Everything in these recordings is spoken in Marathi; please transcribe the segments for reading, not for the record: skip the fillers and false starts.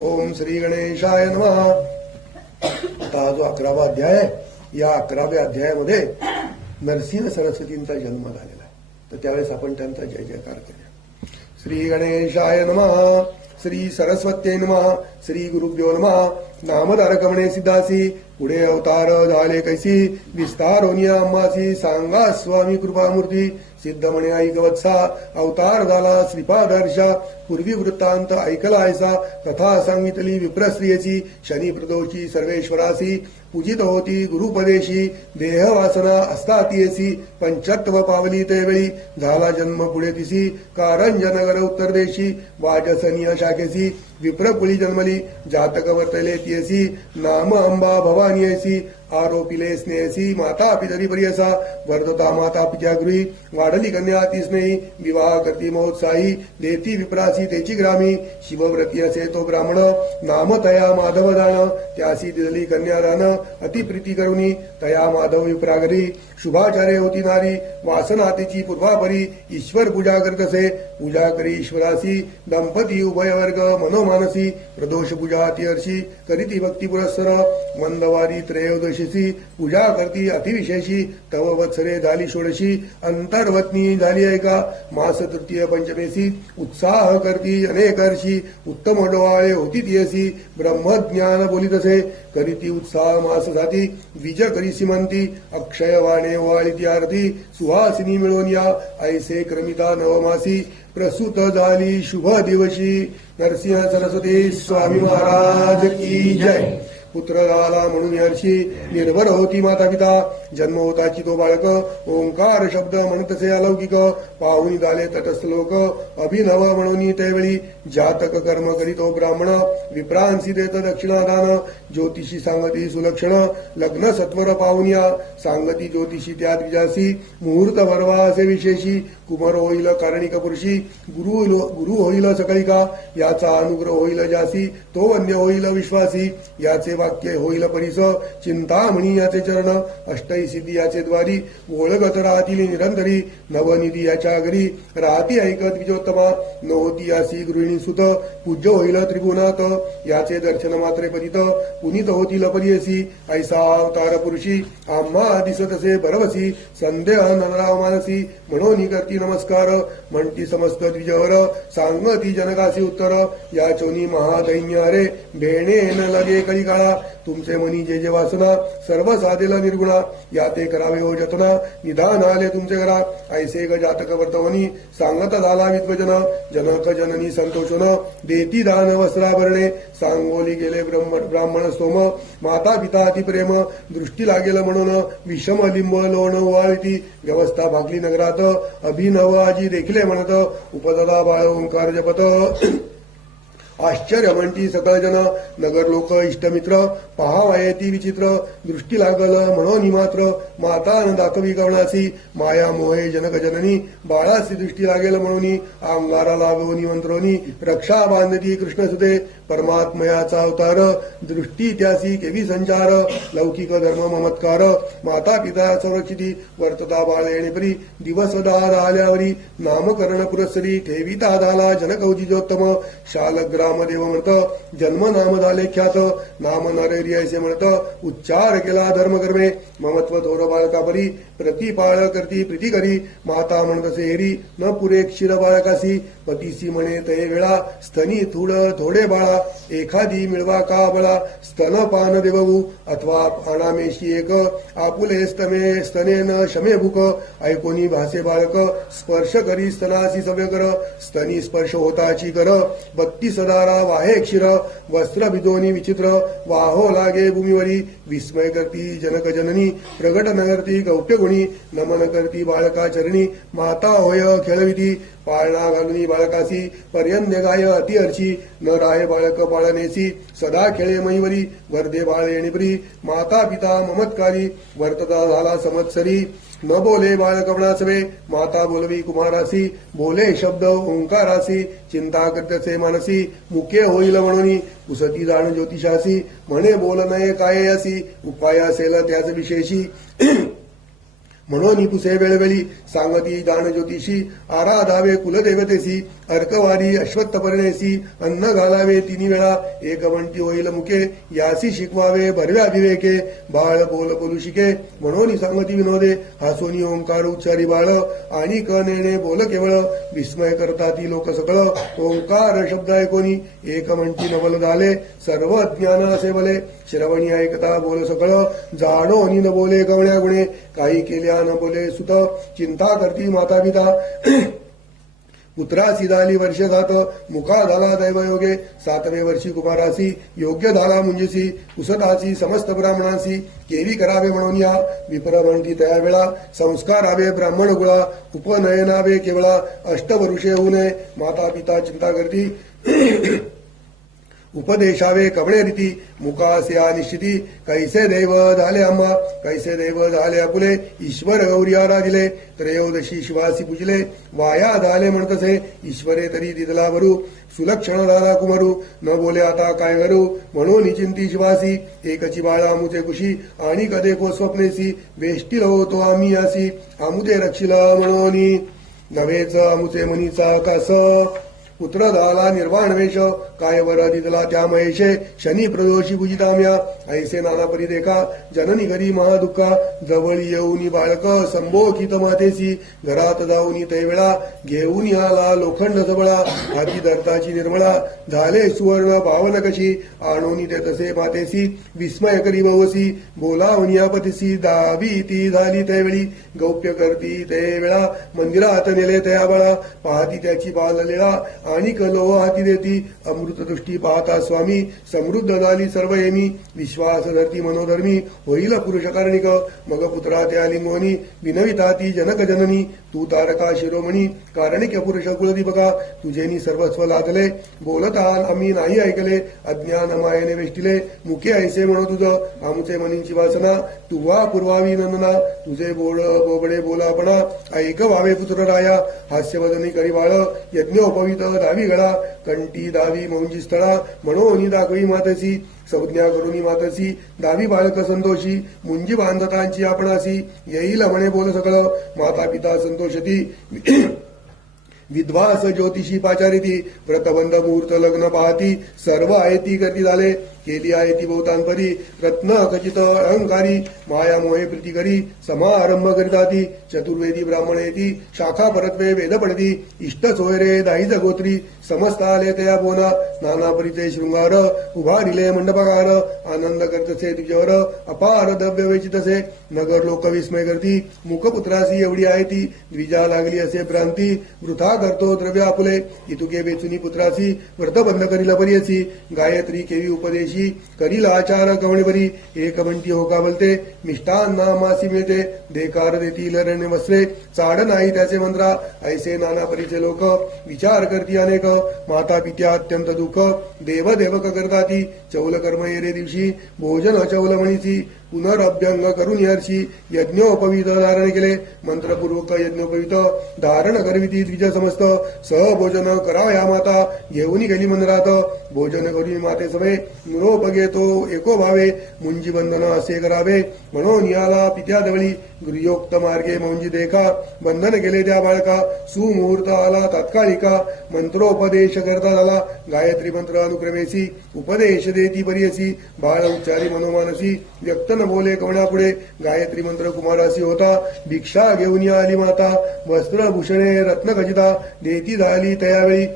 ओम श्री गणेशाय नमः. आता जो 11वा अध्याय आहे, या 11व्या अध्यायामध्ये नरसिंह सरस्वतींचा जन्म झालेला आहे. तर त्यावेळेस आपण त्यांचा जय जयकार करूया. श्री गणेशाय नमः. श्री सरस्वत्यै नमः. श्री गुरुभ्यो नमः. नामधारक म्हणे सिद्धासी, पुढे अवतार झाले कैसी, विस्तार होनिया अम्मासी, सांगा स्वामी कृपामूर्ती. सिद्ध म्हणे ऐक वत्सा, अवतार झाला श्रीपादर्शा, पूर्वी वृत्तांत ऐकला ऐसा, कथा सांगितली विप्रस्त्रियेची, शनी प्रदोषी सर्वेश्वरासी, पूजित होती गुरुपदेशी, देह वासना असतातियसी, पंचत्व पावली तेवेळी, झाला जन्म पुढे तिसी, कारंजनगर उत्तर देशी, वाजसनीय शाखेसी, विप्रकुळी जन्मली, जातक वर्तले तियसी, नाम अंबा भवानी ऐसी, आरोपिले स्नेहसी, माता पितरी प्रियसा, वर्धता माता पित्या गृही, वाढली कन्या ती स्नेही, विवाह करती महोत्साही, देती विप्रासी तेची ग्रामी, शिवव्रती असे तो ब्राह्मण, नाम तया माधव दान, त्यासी दिली कन्यादान, अतिप्रीती करुणी, तया माधव विप्रागरी, शुभाचार्य होती नारी, वासना तिची पूर्वापरी, ईश्वर पूजा करत असे, पूजा करी ईश्वरासी, दंपती उभयवर्ग मनोमानसी, प्रदोष पूजा अतिहर्षी, करीती भक्ती पुरस्सर, मंदवारी त्रयोदशीसी, पूजा करती अतिविशेषी, तव वत्सरे झाली षोडशी, अंतर्वत्नी झाली ऐका, मास तृतीय पंचमेसी, उत्साह करती अनेक हर्षी, उत्तम डोवाळे होती तियसी, ब्रह्मज्ञान बोलित असे, करीती उत्साह मास जाती, विज करी सीमंती, अक्षय वाणे वाळीती आरती, सुहासिनी मिळवून या, ऐसे क्रमिता नवमासी, प्रसूत झाली शुभ दिवशी. नरसिंह सरस्वती स्वामी महाराज की जय. पुत्र झाला म्हणून हर्षी, निर्भर होती माता पिता, जन्म होताची तो बाळक, ओंकार शब्द म्हणतसे अलौकिक, पाहुणी झाले तटस्थ लोक, अभिनव म्हणून त्यावेळी, जातक कर्म करीतो ब्राह्मण, विप्रांसी देत दक्षिणादान, ज्योतिषी सांगती सुलक्षण, लग्न सत्वर पाहुनिया, सांगती ज्योतिषी त्या द्विजासी, मुहूर्त वरवा असे विशेषी, कुमार होईल कारणिक पुरुषी, गुरु होईल सकळिका, याचा अनुग्रह होईल जासी, तो वन्य होईल विश्वासी, याचे वाक्य होईल परिस, चिंतामणी याचे चरण, अष्टई सिद्धी याचे द्वारी, ओळगत राहतील निरंतरी, नवनिधी याच्या घरी, राहती ऐकत विजोत्तमा, नव्हती यासी गृहिणी सुत, पूज्य होईल त्रिगुणात, याचे दर्शन मात्रे पतित, पुनीत होतील परियसी, ऐसा अवतार पुरुषी, आम्हा दिसत असे भरवसी, संदेह नराव मानसी, म्हणून करती नमस्कार, म्हणती समस्त द्विजवर, सांगती जनकासी उत्तर, या चोनी महादैन्य हरे, भेणे न लगे कळी काळा, तुमचे मनी जे जे वासना, सर्व साधेला निर्गुणा, या ते करावे हो जतना, निदान आले तुमचे घरा, ऐसे ग जातक वर्तवनी, सांगत झाला विद्वजन, जनक जननी संतोषन, देती दान वस्त्राभरणे, सांगोली गेले ब्राह्मण स्तोम, माता पिता अतिप्रेम, दृष्टी लागेल म्हणून, विषम लिंब लोण वाळती, व्यवस्था भागली नगरात, अभिनव आजी देखले म्हणत, उपददा बाळ ओंकार जपत, आश्चर्य म्हणती सकळ जन, नगर लोक इष्टमित्र, पहावयती विचित्र, दृष्टी लागल म्हणून मात्र, माता न दाखवी कवणासी, माया मोहे जनक जननी, बाळासी दृष्टी लागेल म्हणून, अंगारा लावोनी मंत्रोनी, रक्षा बांधती कृष्णसुते, परमात्मयाचा अवतार, दृष्टी त्यासी केवी संचार, लौकिक धर्म ममत्कार, माता पिता संरक्षिती, वर्तता बाळ येणेपरी, दिवस दार आल्यावरी, नामकरण पुरस्सरी, ठेविता झाला जनकौजिजोत्तम, शालग्राम देव म्हणत, जन्म नाम झाले ख्यात, नाम नरेरी ऐसे म्हणत, उच्चार केला धर्मकर्मे, ममत्व थोर बाळकापरी, प्रतिपाळ करती प्रीती करी, माता म्हणतसे हेरी, न पुरे क्षीर बाळकासी, पतीसी म्हणे तये वेळा, स्तनी थोडे बाळा, एखादी मिळवा का बळा, स्तनपान देवू, अथवा अनामेशी एक, आपुले स्तनेन शमे भूक, ऐकोनी भासे बाळक, स्पर्श करी स्तनासी सव्य कर, स्तनी स्पर्श होताची कर, 32 दारा वाहे क्षीर, वस्त्र भिजोनी विचित्र, वाहो लागे भूमीवरी, विस्मय करती जनक जननी, प्रगट नगरती गौप्य गुणी, नमन करती बाळका चरणी, माता होय खेळविती, पाळणा घालुनी बाळकासी, पर्यंत गाय अतिहर्षी, न राय बाळक पाळनेसी, सदा खेळे मैवरी, वर्धे बाळ येणीपरी, माता पिता ममत्कारी, वर्तता झाला समत्सरी, न बोले बाळकवणासवे, माता बोलवी कुमारासी, बोले शब्द ओंकारासी, चिंता करतसे मानसी, मुके होईल म्हणून, उसती जाण ज्योतिषासी, म्हणे बोल नये काय असी, उपाय असेल त्याच विशेषी, म्हणून पुसे वेळवेळी सांगती दान ज्योतिषी, आराधावे कुलदेवतेसी, अर्कवारी अश्वत्थ पर्णेसी अन्न घालावे तिन्ही वेळा एक म्हणती होईल मुके यासी शिकवावे भरव्या विवेके बाळ बोल बोलू शिके म्हणून सांगती विनोदे हासोनी ओंकार उच्चारी बाळ आणि क नेणे बोल केवळ विस्मय करता ती लोक सकळ ओंकार शब्द ऐकोनी एक म्हणती नवल झाले सर्व ज्ञान असे भले श्रवणी ऐकता बोल सकळ जाणो आणि न बोले कवण्या गुणे काही केल्या न बोले सुत चिंता करती माता पिता पुत्रासी झाली वर्ष जात मुखा झाला दैवयोगे 7वे वर्षी कुमारासी योग्य झाला मुंजीसी उसतासी समस्त ब्राह्मणासी केवी करावे म्हणून या विपर म्हणती त्या वेळा संस्कारावे ब्राह्मण गुळा उपनयनावे केवळा अष्टवरुषे होऊ नये माता पिता चिंता करती उपदेशावे कवणे रीती मुकासे निश्चिती कैसे दैव झाले आम्हा कैसे दैव झाले आपुले ईश्वर गौरी आराधिले त्रयोदशी शिवासी पूजले वाया झाले म्हणतसे ईश्वरे तरी दिदला भरू सुलक्षण झाला कुमारू न बोले आता काय करू म्हणून चिंती शिवासी एकची बाळा आमुचे कुशी आणि कदे को स्वप्नेसी वेष्टील होतो आम्ही यासी आमुते रक्षिल म्हणून नव्हेच आमुचे मनीचा कास पुत्र झाला निर्वाण वेश काय वर दिदला त्या महेशे शनी प्रदोषी पूजिताम्या ऐसे नाना परी देखा जननी घरी महादुःखा जवळी येऊनी बाळक संबोधित मातेसी घरात जाऊनी तैवेळा घेऊन आला लोखंड सबळा हाती दर्ताची निर्मळा झाले सुवर्ण पावन कशी आणून ते तसे मातेसी विस्मय करी बहुसी बोलावनिया पतीसी दावी ती झाली त्यावेळी गौप्य करती ते वेळा मंदिरात नेले त्या बाळा पाहती त्याची बाललीळा आणि कलो हाती देती अमृत दृष्टी पाहता स्वामी समृद्ध झाली सर्व येमी विश्वास धरती मनोधर्मी होईल पुरुष कारणिक मग पुत्रा त्या लिंगोनी विनविता ती जनक जननी तू तारका शिरोमणी कारणिक पुरुष कुलदीपका तुझेनी सर्वस्व लादले बोलता आम्ही नाही ऐकले अज्ञान मायेने वेष्टिले मुखे ऐसे म्हणो तुझं आमचे मनींची वासना तुवा पूर्वावी नंदना तुझे बोबडे बोलापणा ऐक व्हावे पुत्र राया हास्यवदनी करी बाळ यज्ञोपवित दावी गळा कंठी दावी मौंजी स्थळा म्हणून दाखवी मातसी संज्ञा करुणी मातसी दावी बाळक संतोषी मुंजी बांधतांची आपणासी येईल म्हणे बोल सकळ माता पिता संतोषती विद्वास ज्योतिषी पाचारिती व्रतबंध मुहूर्त लग्न पाहती सर्व आयती करती झाले केली आहे ती बहुतांपरी रत्न खचित अहंकारी माया मोहे प्रीती करी समारंभ करिताती चतुर्वेदी ब्राह्मण येती शाखा परत्वे वेद पडती इष्ट सोयरे दाईज गोत्री समस्त आले तया बोना नाना परीचे शृंगार उभारिले मंडपकार आनंद करतसे तुझ्यावर अपार द्रव्य वेचितसे नगर लोक विस्मय करती मुखपुत्रासी एवढी आहे ती द्विजा लागली असे भ्रांती वृथा करतो द्रव्य आपुले इतुके वेचुनी पुत्रासी व्रतबंध करील परीयसी गायत्री केवी उपदेशी करील आचार कवणे बरी एक म्हणती हो का बोलते मिष्टांना मासी मिळते देकार देतील रण्य वस्त्रे चाड नाही त्याचे मंत्रा ऐसे नाना परीचे लोक विचार करती अनेक माता पित्या अत्यंत दुःख देव देवक करताती चौल कर्म येरे दिवशी भोजन चौल म्हणीची पुनरभ्यंग करून हर्षी यज्ञोपवीत धारण केले मंत्रपूर्वक यज्ञोपवीत धारण करविती द्विज समस्त सहभोजन करावया माता घेऊन गेली मंदिरात भोजन करून माते सभे निरोप घेतो एको भावे मुंजी बंधन असे करावे म्हणून याला पित्या दवळी गृहोक्त मार्गे मौंजी देखा बंधन केले त्या बाळका सुमुहूर्त आला तात्कालिका मंत्रोपदेश करता झाला गायत्री मंत्र अनुक्रमेसी उपदेश देती परियसी बाळ उच्चारी मनोमानसी व्यक्त न बोले कवणापुढे गायत्री मंत्र कुमारासी होता भिक्षा घेऊन आली माता वस्त्र भूषणे रत्न खचिता देती झाली तयावेळी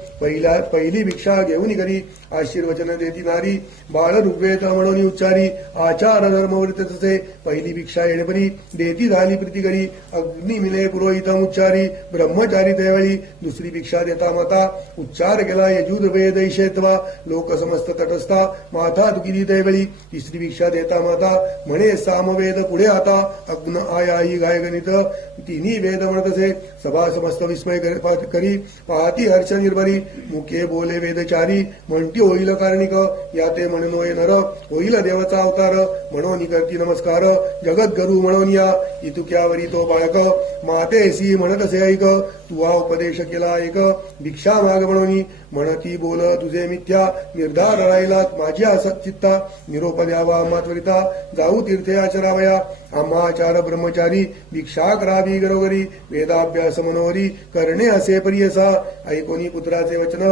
पहिली भिक्षा घेऊन करी आशीर्वचन देती नारी बाळ ऋग्वेद म्हणून उच्चारी आचार धर्मवृत्त तसे पहिली भिक्षा येणेपरी देती झाली प्रीती करी अग्नी मिले पुरोहितम उच्चारी ब्रह्मचारी त्यावेळी दुसरी भिक्षा देता माता उच्चार केला यजुर वेद ईशेत्वा लोक समस्त तटस्था माता दुखी त्यावेळी तिसरी भिक्षा देता माता म्हणे सामवेद पुढे आता अग्न आया ही गाय गणित तिन्ही वेद म्हणतसे सभा समस्त विस्मय करी पाहती हर्ष निर्भरी मुखे बोले वेदचारी म्हणती होईल कारणिक या ते म्हणून नर होईल देवाचा अवतार म्हणून करती नमस्कार जगत गुरु म्हणून या इतुक्यावरी तो बाळक मातेसी म्हणत असे ऐक तुवा उपदेश केला एक भिक्षा माग म्हणून म्हणती बोल तुझे मिथ्या निर्धार राहिलात माझी असत चित्ता निरोप द्यावा आम्हा त्वरिता जाऊ तीर्थे आचरावया आम्हा आचार ब्रह्मचारी भिक्षा करावी घरोघरी वेदाभ्यास मनोहरी करणे असे परियसा ऐकोनी पुत्राचे वचन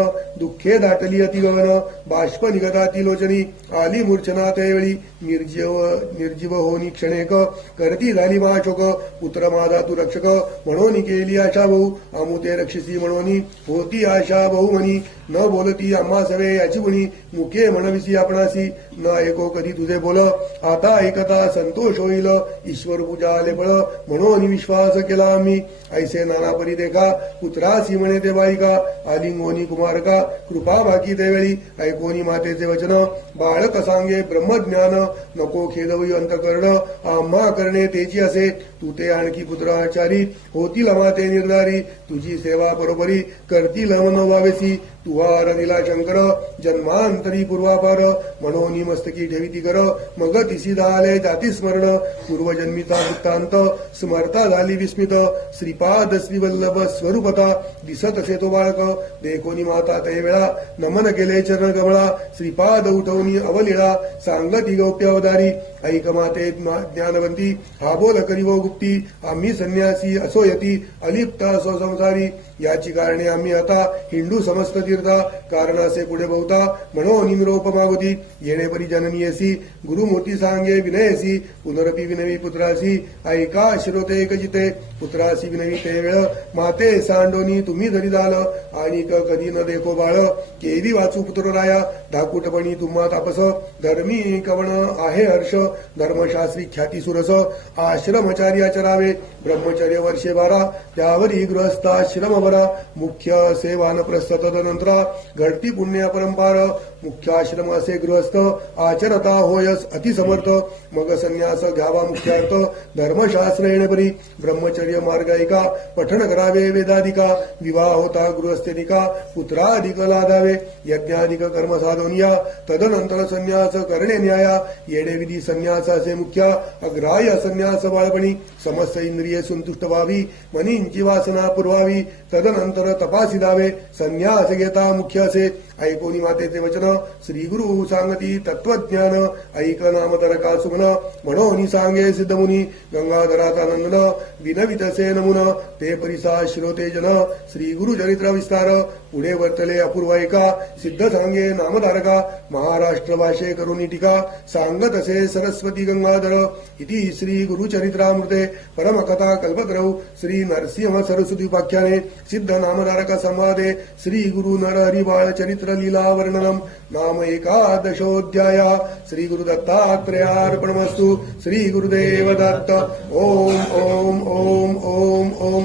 दुःखे दाटली अतिगगन बाष्प निगता ती लोचनी आली मूर्छना त्यावेळी निर्जीव होनी क्षणेक करती झाली महाशोक पुत्र माझा तू रक्षक म्हणून केली आशा भाऊ अमुते रक्षसी म्हणून होती आशा बहु म्हणी न बोलती आम्हा सवे याची गुणी मुखे म्हणविसी आपणासी न ऐको कधी तुझे बोल आता ऐकता संतोष होईल ईश्वर पूजा आले फळ म्हणून विश्वास केला आम्ही ऐसे नाना परी देखा पुत्रासी म्हणे ते बाईका आलिंगोनी कुमारका कृपा बाकी त्यावेळी ऐकोनी मातेचे वचन बाळक सांगे ब्रह्मज्ञान नको खेदवी अंतकर्ण आम्हा करणे तेची असे तू ते आणखी पुत्र आचारी होतील माते निर्धारी तुझी सेवा बरोबरी करतील मनोभावेसी तुहार दिला शंकर जन्मांतरी पूर्वापार म्हणून मस्तकी ठेविती कर मग तिसी आले जाती स्मरण पूर्वजन्मीचा वृत्तांत स्मरता झाली विस्मित श्रीपाद श्रीवल्लभ स्वरूपता दिसत असे तो बाळक देखोनी माता ते वेळा नमन केले चरण कमळा श्रीपाद उठवणी अवलिळा सांगती गौप्य अवतारी ऐक माते ज्ञानवंती हा बोल करी वो गुप्ती आम्ही संन्यासी असो यती अलिप्त असो संसारी याची कारणे आम्ही आता हिंदू समस्त तीर्था कारण असे पुढे बहुता म्हणून निरोप मागोती येणे परी जननीयसी गुरुमूर्ती सांगे विनयसी पुनरपी विनवी पुत्रासी ऐका श्रोते एकजिते पुत्रासी विनवी ते वेळ माते सांडोनी तुम्ही धरी झालं आणि कधी न देखो बाळ केवी वाचू पुत्र राया धाकुटपणी तुम्हा तापस धर्मी कवण आहे हर्ष धर्मशास्त्री ख्याती सुरस आश्रमचारी आचरावे ब्रह्मचर्य वर्षे 12 त्यावरी गृहस्थाश्रम बरा मुख्य सेवान प्रस्थ तदनंतर घडती पुण्य परंपार मुख्य आश्रम असे गृहस्थ आचरता होयस अतिसमर्थ मग संन्यास घ्यावा मुख्यार्थ धर्मशास्त्र येणेपरी ब्रह्मचर्य मार्ग ऐका पठण करावे वेदाधिका विवाह होता गृहस्थेनिका पुत्राधिक लादावे यज्ञाधिक कर्म साधोनिया तदनंतर संन्यास करणे न्याया येणे विधी संन्यास असे मुख्य अग्राह्य संन्यास बाळपणी समस्त इंद्रिये संतुष्ट व्हावी मनींची वासना पुरवावी तदनंतर तपासी दावे संन्यास घेता मुख्य असे ऐकोनी मातेचे वचन श्री गुरु सांगती तत्वज्ञान ऐक नाम तरका सुमन म्हणून सांगे सिद्धमुनी गंगाधराचा नंदन विनवितसे नमुन ते परिसा श्रोते जन श्री गुरु चरित्र विस्तार पुढे वर्तले अपूर्व ऐका सिद्ध सांगे नामधारका महाराष्ट्र भाषे करुणी टीका सांगत असे सरस्वती गंगाधर इति श्री गुरुचरित्रामृते परमकथा कल्पतरौ श्री नरसिंह सरस्वती उपाख्याने सिद्ध नामधारक संवादे श्री गुरु नरहरि बाळ चरित्र लीला वर्णनम नाम एकादशोऽध्याय श्री गुरुदत्तात्रेयार्पणमस्तु श्री गुरुदेव दत्त ओम ओम ओम ओम ओम